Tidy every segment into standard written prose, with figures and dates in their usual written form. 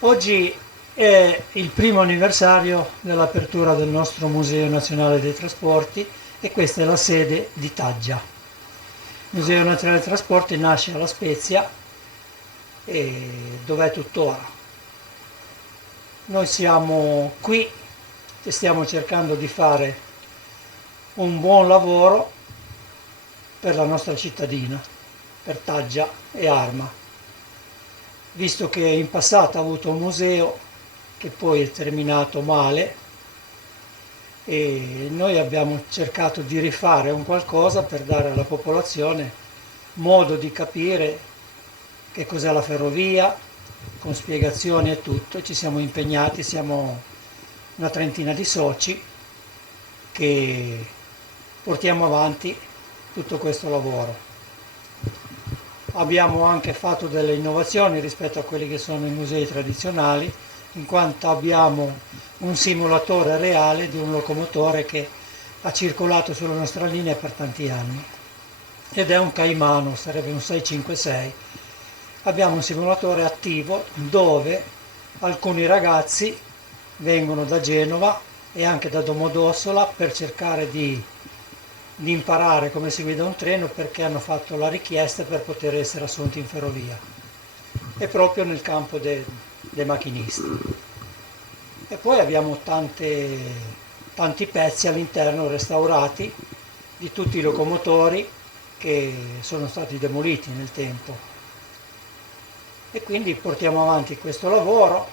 Oggi è il primo anniversario dell'apertura del nostro Museo Nazionale dei Trasporti e questa è la sede di Taggia. Il Museo Nazionale dei Trasporti nasce a La Spezia e dov'è tuttora. Noi siamo qui e stiamo cercando di fare un buon lavoro per la nostra cittadina, per Taggia e Arma, visto che in passato ha avuto un museo che poi è terminato male e noi abbiamo cercato di rifare un qualcosa per dare alla popolazione modo di capire che cos'è la ferrovia, con spiegazioni e tutto. Ci siamo impegnati, siamo una trentina di soci che portiamo avanti tutto questo lavoro. Abbiamo anche fatto delle innovazioni rispetto a quelli che sono i musei tradizionali, in quanto abbiamo un simulatore reale di un locomotore che ha circolato sulla nostra linea per tanti anni ed è un Caimano, sarebbe un 656. Abbiamo un simulatore attivo dove alcuni ragazzi vengono da Genova e anche da Domodossola per cercare di imparare come si guida un treno, perché hanno fatto la richiesta per poter essere assunti in ferrovia, e proprio nel campo dei macchinisti. E poi abbiamo tanti pezzi all'interno restaurati di tutti i locomotori che sono stati demoliti nel tempo. E quindi portiamo avanti questo lavoro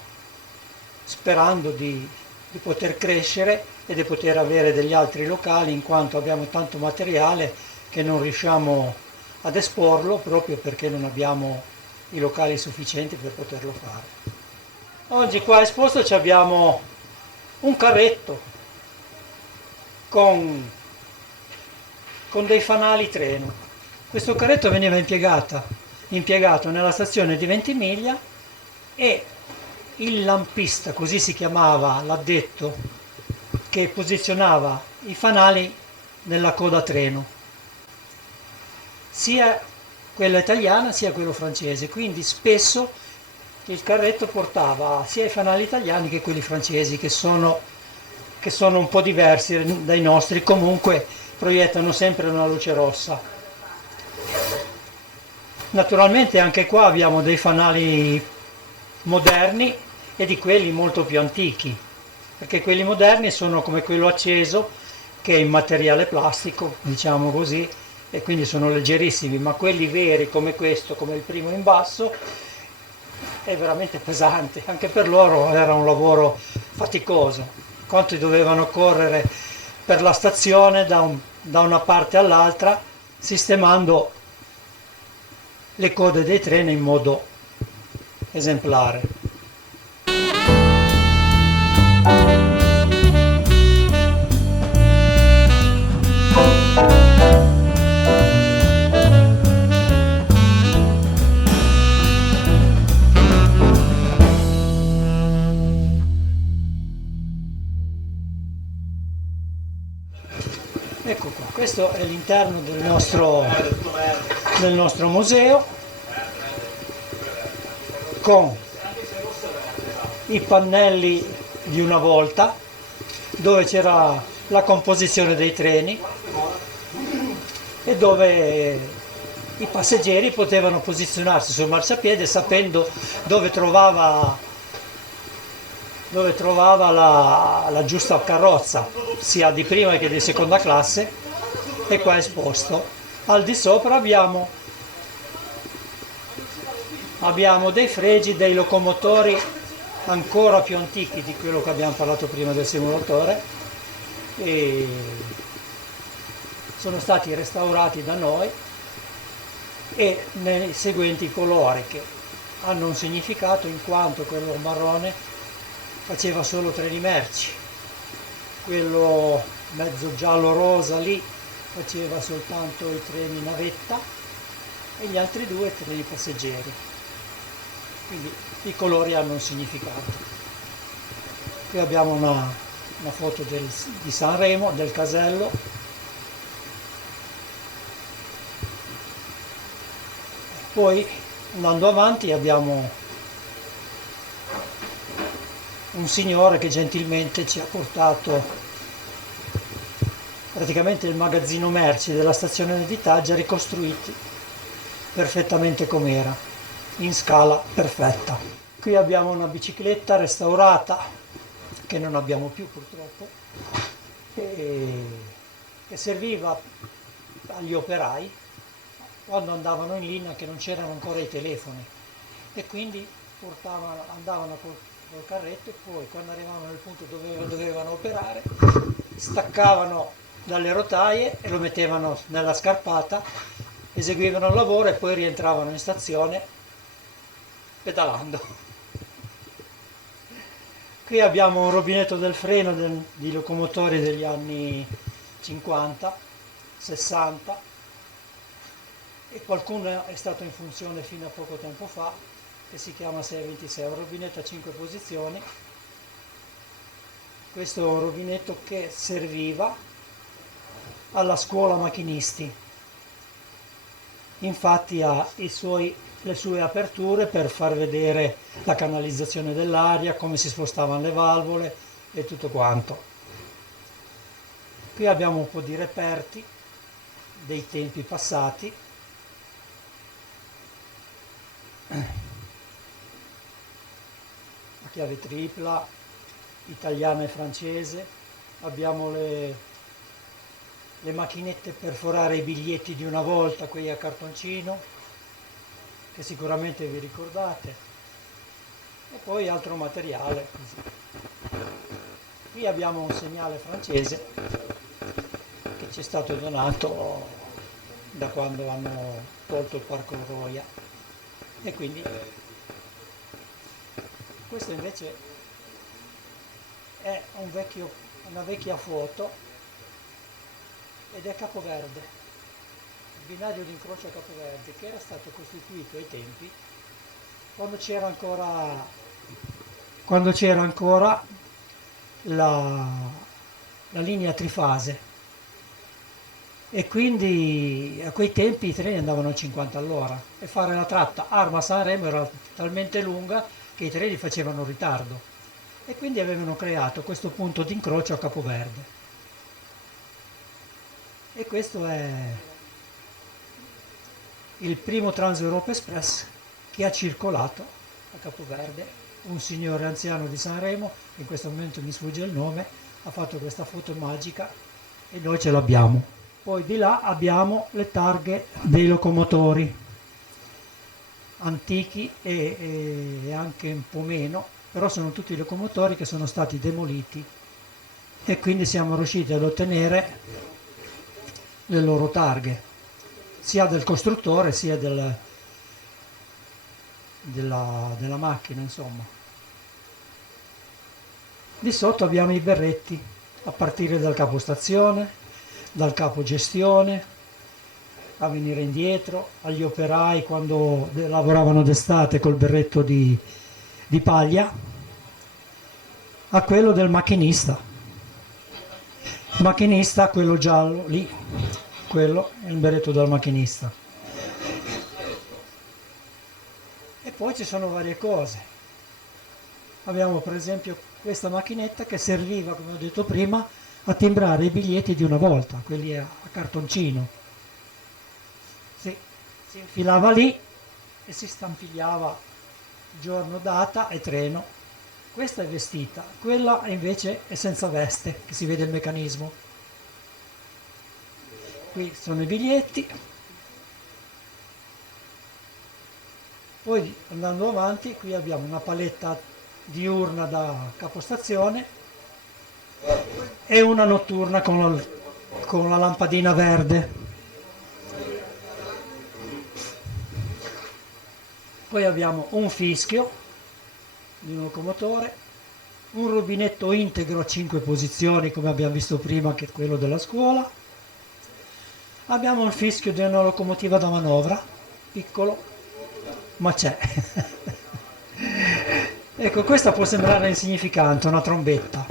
sperando di poter crescere e di poter avere degli altri locali, in quanto abbiamo tanto materiale che non riusciamo ad esporlo proprio perché non abbiamo i locali sufficienti per poterlo fare. Oggi qua esposto abbiamo un carretto con, con dei fanali treno. Questo carretto veniva impiegato nella stazione di Ventimiglia e il lampista, così si chiamava l'addetto, che posizionava i fanali nella coda treno, sia quella italiana sia quello francese, quindi spesso il carretto portava sia i fanali italiani che quelli francesi, che sono un po' diversi dai nostri, comunque proiettano sempre una luce rossa. Naturalmente anche qua abbiamo dei fanali moderni e di quelli molto più antichi, perché quelli moderni sono come quello acceso, che è in materiale plastico, diciamo così, e quindi sono leggerissimi, ma quelli veri come questo, come il primo in basso, è veramente pesante. Anche per loro era un lavoro faticoso, quanto dovevano correre per la stazione da una parte all'altra, sistemando le code dei treni in modo esemplare. Ecco qua, questo è l'interno del nostro museo, con i pannelli di una volta, dove c'era la composizione dei treni e dove i passeggeri potevano posizionarsi sul marciapiede sapendo dove trovava la giusta carrozza, sia di prima che di seconda classe, e qua è esposto. Al di sopra abbiamo dei fregi, dei locomotori ancora più antichi di quello che abbiamo parlato prima del simulatore, e sono stati restaurati da noi e nei seguenti colori, che hanno un significato, in quanto quello marrone faceva solo treni merci, quello mezzo giallo rosa lì faceva soltanto i treni navetta e gli altri due treni passeggeri. Quindi i colori hanno un significato. Qui abbiamo una foto di Sanremo, del casello. Poi andando avanti abbiamo un signore che gentilmente ci ha portato praticamente il magazzino merci della stazione di Taggia ricostruiti perfettamente com'era, in scala perfetta. Qui abbiamo una bicicletta restaurata, che non abbiamo più purtroppo, che serviva agli operai quando andavano in linea, che non c'erano ancora i telefoni, e quindi andavano col carretto, e poi quando arrivavano nel punto dove dovevano operare staccavano dalle rotaie e lo mettevano nella scarpata, eseguivano il lavoro e poi rientravano in stazione pedalando. Qui abbiamo un rubinetto del freno di locomotori degli anni 50, 60, e qualcuno è stato in funzione fino a poco tempo fa, che si chiama 626, un rubinetto a 5 posizioni. Questo è un rubinetto che serviva alla scuola macchinisti, infatti ha le sue aperture per far vedere la canalizzazione dell'aria, come si spostavano le valvole e tutto quanto. Qui abbiamo un po' di reperti dei tempi passati. La chiave tripla, italiana e francese. Abbiamo le macchinette per forare i biglietti di una volta, quelli a cartoncino, che sicuramente vi ricordate, e poi altro materiale così. Qui abbiamo un segnale francese che ci è stato donato da quando hanno tolto il Parco Roia, e quindi questo invece è una vecchia foto, ed è Capoverde, il binario d'incrocio a Capoverde, che era stato costituito ai tempi quando c'era ancora la linea trifase, e quindi a quei tempi i treni andavano a 50 all'ora, e fare la tratta Arma-Sanremo era talmente lunga che i treni facevano ritardo, e quindi avevano creato questo punto d'incrocio a Capoverde. E questo è il primo Trans-Europa Express che ha circolato a Capoverde. Un signore anziano di Sanremo, in questo momento mi sfugge il nome, ha fatto questa foto magica e noi ce l'abbiamo. Poi di là abbiamo le targhe dei locomotori antichi e anche un po' meno, però sono tutti locomotori che sono stati demoliti, e quindi siamo riusciti ad ottenere le loro targhe, sia del costruttore sia della macchina, insomma. Di sotto abbiamo i berretti, a partire dal capostazione, dal capo gestione, a venire indietro, agli operai quando lavoravano d'estate col berretto di paglia, a quello del macchinista. Macchinista, quello giallo lì, quello è il berretto del macchinista. E poi ci sono varie cose. Abbiamo per esempio questa macchinetta che serviva, come ho detto prima, a timbrare i biglietti di una volta, quelli a cartoncino. Sì, si infilava lì e si stampigliava giorno, data e treno. Questa è vestita, quella invece è senza veste, che si vede il meccanismo. Qui sono i biglietti. Poi andando avanti, qui abbiamo una paletta diurna da capostazione e una notturna con la lampadina verde. Poi abbiamo un fischio di un locomotore, un rubinetto integro a 5 posizioni come abbiamo visto prima, che è quello della scuola. Abbiamo il fischio di una locomotiva da manovra, piccolo, ma c'è. Ecco, questa può sembrare insignificante, una trombetta,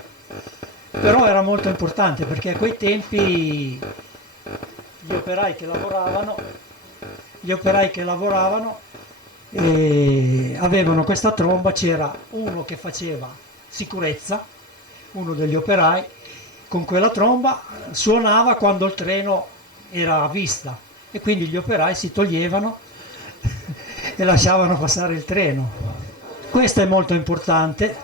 però era molto importante perché a quei tempi gli operai che lavoravano avevano questa tromba. C'era uno che faceva sicurezza, uno degli operai, con quella tromba suonava quando il treno era a vista e quindi gli operai si toglievano e lasciavano passare il treno. Questo è molto importante.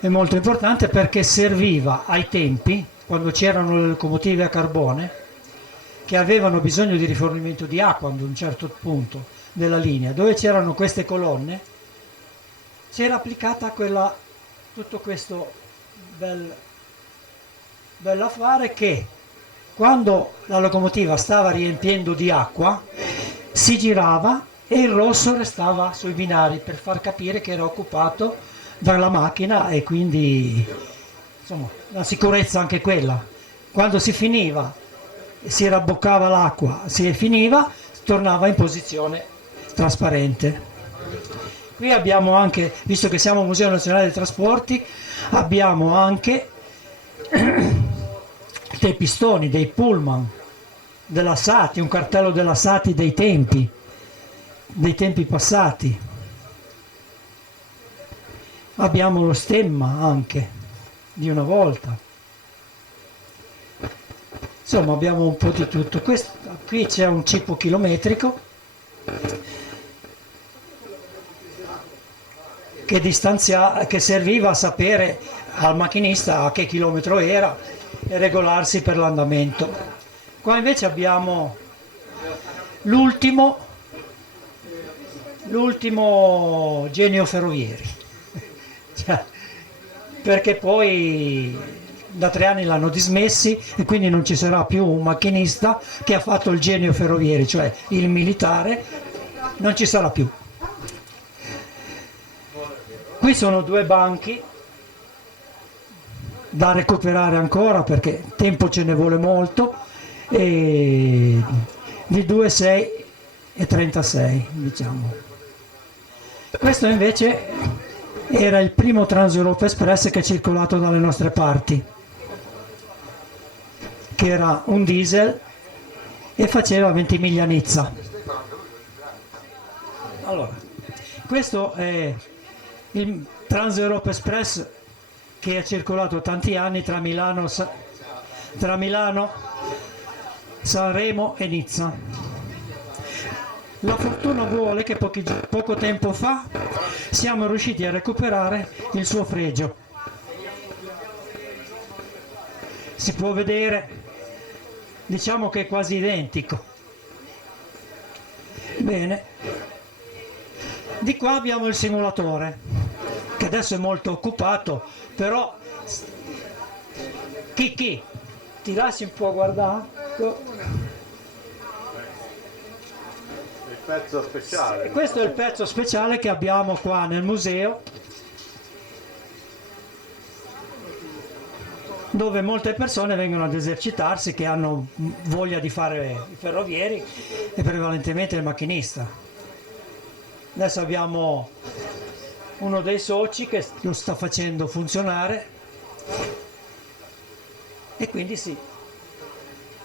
È molto importante perché serviva ai tempi, quando c'erano le locomotive a carbone, che avevano bisogno di rifornimento di acqua ad un certo punto della linea, dove c'erano queste colonne, c'era applicata tutto questo bell'affare che quando la locomotiva stava riempiendo di acqua si girava e il rosso restava sui binari per far capire che era occupato dalla macchina e quindi insomma la sicurezza anche quella. Quando si finiva, si rabboccava l'acqua, si finiva, tornava in posizione trasparente. Qui abbiamo anche, visto che siamo Museo Nazionale dei Trasporti, abbiamo anche dei pistoni, dei pullman, della Sati, un cartello della Sati dei tempi passati. Abbiamo lo stemma anche di una volta. Insomma abbiamo un po' di tutto. Qui c'è un cipo chilometrico che serviva a sapere al macchinista a che chilometro era e regolarsi per l'andamento. Qua invece abbiamo l'ultimo genio ferrovieri, cioè, perché poi da 3 anni l'hanno dismessi e quindi non ci sarà più un macchinista che ha fatto il genio ferrovieri, cioè il militare, non ci sarà più. Qui sono 2 banchi da recuperare ancora perché tempo ce ne vuole molto, e di 2,6 e 36 diciamo. Questo invece era il primo Trans-Europa Express che è circolato dalle nostre parti, che era un diesel e faceva 20 miglia a Nizza. Allora, questo è il Trans-Europa Express che è circolato tanti anni tra Milano, Sanremo e Nizza. La fortuna vuole che poco tempo fa siamo riusciti a recuperare il suo fregio. Si può vedere, diciamo che è quasi identico. Bene. Di qua abbiamo il simulatore, che adesso è molto occupato, però Chi? Ti lasci un po' guardare? Il pezzo speciale. Questo è il pezzo speciale che abbiamo qua nel museo, dove molte persone vengono ad esercitarsi, che hanno voglia di fare i ferrovieri e prevalentemente il macchinista. Adesso abbiamo uno dei soci che lo sta facendo funzionare e quindi sì,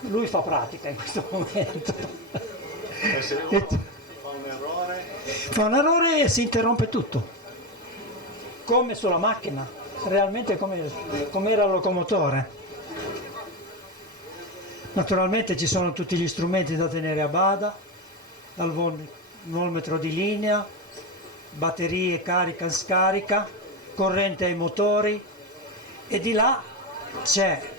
lui fa pratica in questo momento. E se uno fa un errore? Fa un errore e si interrompe tutto, come sulla macchina, realmente come era il locomotore. Naturalmente ci sono tutti gli strumenti da tenere a bada, dal volmetro di linea, batterie carica e scarica, corrente ai motori, e di là c'è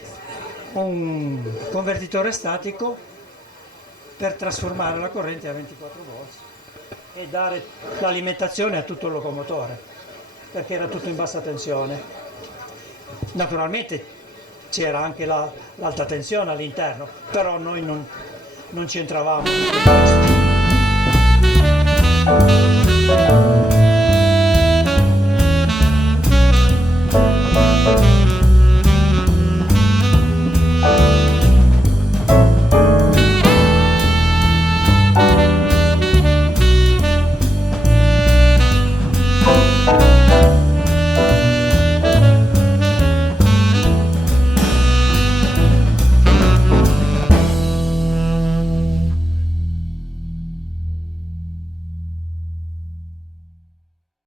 un convertitore statico per trasformare la corrente a 24 volt e dare l'alimentazione a tutto il locomotore, perché era tutto in bassa tensione. Naturalmente c'era anche l'alta tensione all'interno, però noi non ci entravamo in questo.